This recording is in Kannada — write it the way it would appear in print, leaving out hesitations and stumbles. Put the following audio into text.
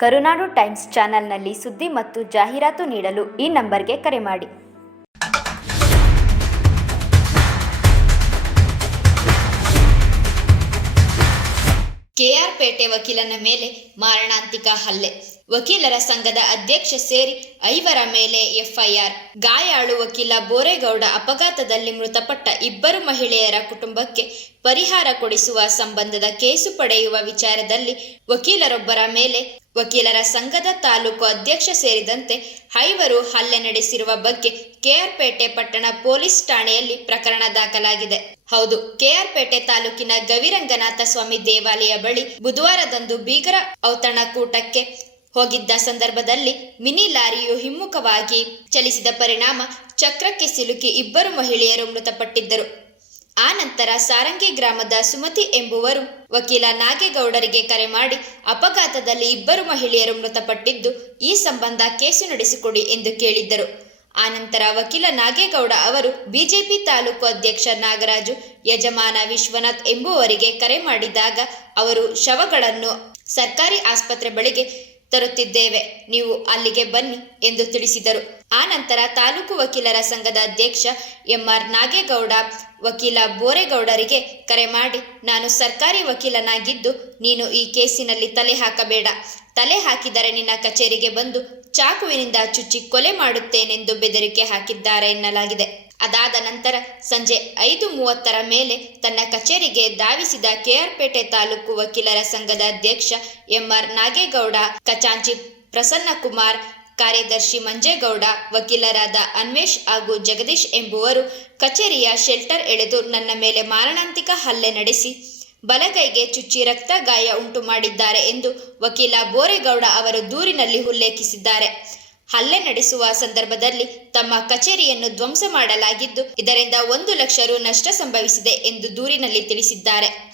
ಕರುನಾಡು ಟೈಮ್ಸ್ ಚಾನೆಲ್ನಲ್ಲಿ ಸುದ್ದಿ ಮತ್ತು ಜಾಹೀರಾತು ನೀಡಲು ಈ ನಂಬರ್ಗೆ ಕರೆ ಮಾಡಿ. ಕೆಆರ್ ಪೇಟೆ ವಕೀಲನ ಮೇಲೆ ಮಾರಣಾಂತಿಕ ಹಲ್ಲೆ. ವಕೀಲರ ಸಂಘದ ಅಧ್ಯಕ್ಷ ಸೇರಿ 5 ಮೇಲೆ ಎಫ್ಐಆರ್. ಗಾಯಾಳು ವಕೀಲ ಬೋರೇಗೌಡ ಅಪಘಾತದಲ್ಲಿ ಮೃತಪಟ್ಟ 2 ಮಹಿಳೆಯರ ಕುಟುಂಬಕ್ಕೆ ಪರಿಹಾರ ಕೊಡಿಸುವ ಸಂಬಂಧದ ಕೇಸು ಪಡೆಯುವ ವಿಚಾರದಲ್ಲಿ ವಕೀಲರೊಬ್ಬರ ಮೇಲೆ ವಕೀಲರ ಸಂಘದ ತಾಲೂಕು ಅಧ್ಯಕ್ಷ ಸೇರಿದಂತೆ 5 ಹಲ್ಲೆ ನಡೆಸಿರುವ ಬಗ್ಗೆ ಕೆಆರ್ ಪೇಟೆ ಪಟ್ಟಣ ಪೊಲೀಸ್ ಠಾಣೆಯಲ್ಲಿ ಪ್ರಕರಣ ದಾಖಲಾಗಿದೆ. ಹೌದು, ಕೆಆರ್ ಪೇಟೆ ತಾಲೂಕಿನ ಗವಿರಂಗನಾಥ ಸ್ವಾಮಿ ದೇವಾಲಯ ಬಳಿ ಬುಧವಾರದಂದು ಭೀಕರ ಔತಣಕೂಟಕ್ಕೆ ಹೋಗಿದ್ದ ಸಂದರ್ಭದಲ್ಲಿ ಮಿನಿ ಲಾರಿಯು ಹಿಮ್ಮುಖವಾಗಿ ಚಲಿಸಿದ ಪರಿಣಾಮ ಚಕ್ರಕ್ಕೆ ಸಿಲುಕಿ 2 ಮಹಿಳೆಯರು ಮೃತಪಟ್ಟಿದ್ದರು. ಆ ನಂತರ ಸಾರಂಗಿ ಗ್ರಾಮದ ಸುಮತಿ ಎಂಬುವರು ವಕೀಲ ನಾಗೇಗೌಡರಿಗೆ ಕರೆ ಮಾಡಿ ಅಪಘಾತದಲ್ಲಿ 2 ಮಹಿಳೆಯರು ಮೃತಪಟ್ಟಿದ್ದು, ಈ ಸಂಬಂಧ ಕೇಸು ನಡೆಸಿಕೊಡಿ ಎಂದು ಕೇಳಿದ್ದರು. ಆನಂತರ ವಕೀಲ ನಾಗೇಗೌಡ ಅವರು ಬಿಜೆಪಿ ತಾಲೂಕು ಅಧ್ಯಕ್ಷ ನಾಗರಾಜು, ಯಜಮಾನ ವಿಶ್ವನಾಥ್ ಎಂಬುವರಿಗೆ ಕರೆ ಮಾಡಿದಾಗ ಅವರು ಶವಗಳನ್ನು ಸರ್ಕಾರಿ ಆಸ್ಪತ್ರೆ ಬಳಿಗೆ ತರುತ್ತಿದ್ದೇವೆ, ನೀವು ಅಲ್ಲಿಗೆ ಬನ್ನಿ ಎಂದು ತಿಳಿಸಿದರು. ಆನಂತರ ತಾಲೂಕು ವಕೀಲರ ಸಂಘದ ಅಧ್ಯಕ್ಷ ಎಂಆರ್ ನಾಗೇಗೌಡ ವಕೀಲ ಬೋರೇಗೌಡರಿಗೆ ಕರೆ ಮಾಡಿ, ನಾನು ಸರ್ಕಾರಿ ವಕೀಲನಾಗಿದ್ದು ನೀನು ಈ ಕೇಸಿನಲ್ಲಿ ತಲೆ ಹಾಕಬೇಡ, ತಲೆ ಹಾಕಿದರೆ ನಿನ್ನ ಕಚೇರಿಗೆ ಬಂದು ಚಾಕುವಿನಿಂದ ಚುಚ್ಚಿ ಕೊಲೆ ಮಾಡುತ್ತೇನೆಂದು ಬೆದರಿಕೆ ಹಾಕಿದ್ದಾರೆ ಎನ್ನಲಾಗಿದೆ. ಅದಾದ ನಂತರ ಸಂಜೆ 5:30 ಮೇಲೆ ತನ್ನ ಕಚೇರಿಗೆ ಧಾವಿಸಿದ ಕೆಆರ್ ಪೇಟೆ ತಾಲೂಕು ವಕೀಲರ ಸಂಘದ ಅಧ್ಯಕ್ಷ ಎಂಆರ್ ನಾಗೇಗೌಡ, ಖಜಾಂಚಿ ಪ್ರಸನ್ನಕುಮಾರ್, ಕಾರ್ಯದರ್ಶಿ ಮಂಜೇಗೌಡ, ವಕೀಲರಾದ ಅನ್ವೇಷ್ ಹಾಗೂ ಜಗದೀಶ್ ಎಂಬುವರು ಕಚೇರಿಯ ಶೆಲ್ಟರ್ ಎಳೆದು ನನ್ನ ಮೇಲೆ ಮಾರಣಾಂತಿಕ ಹಲ್ಲೆ ನಡೆಸಿ ಬಲಗೈಗೆ ಚುಚ್ಚಿ ರಕ್ತ ಗಾಯ ಉಂಟು ಮಾಡಿದ್ದಾರೆ ಎಂದು ವಕೀಲ ಬೋರೇಗೌಡ ಅವರು ದೂರಿನಲ್ಲಿ ಉಲ್ಲೇಖಿಸಿದ್ದಾರೆ. ಹಲ್ಲೆ ನಡೆಸುವ ಸಂದರ್ಭದಲ್ಲಿ ತಮ್ಮ ಕಚೇರಿಯನ್ನು ಧ್ವಂಸ ಮಾಡಲಾಗಿದ್ದು, ಇದರಿಂದ 1 ಲಕ್ಷ ರು ನಷ್ಟ ಸಂಭವಿಸಿದೆ ಎಂದು ದೂರಿನಲ್ಲಿ ತಿಳಿಸಿದ್ದಾರೆ.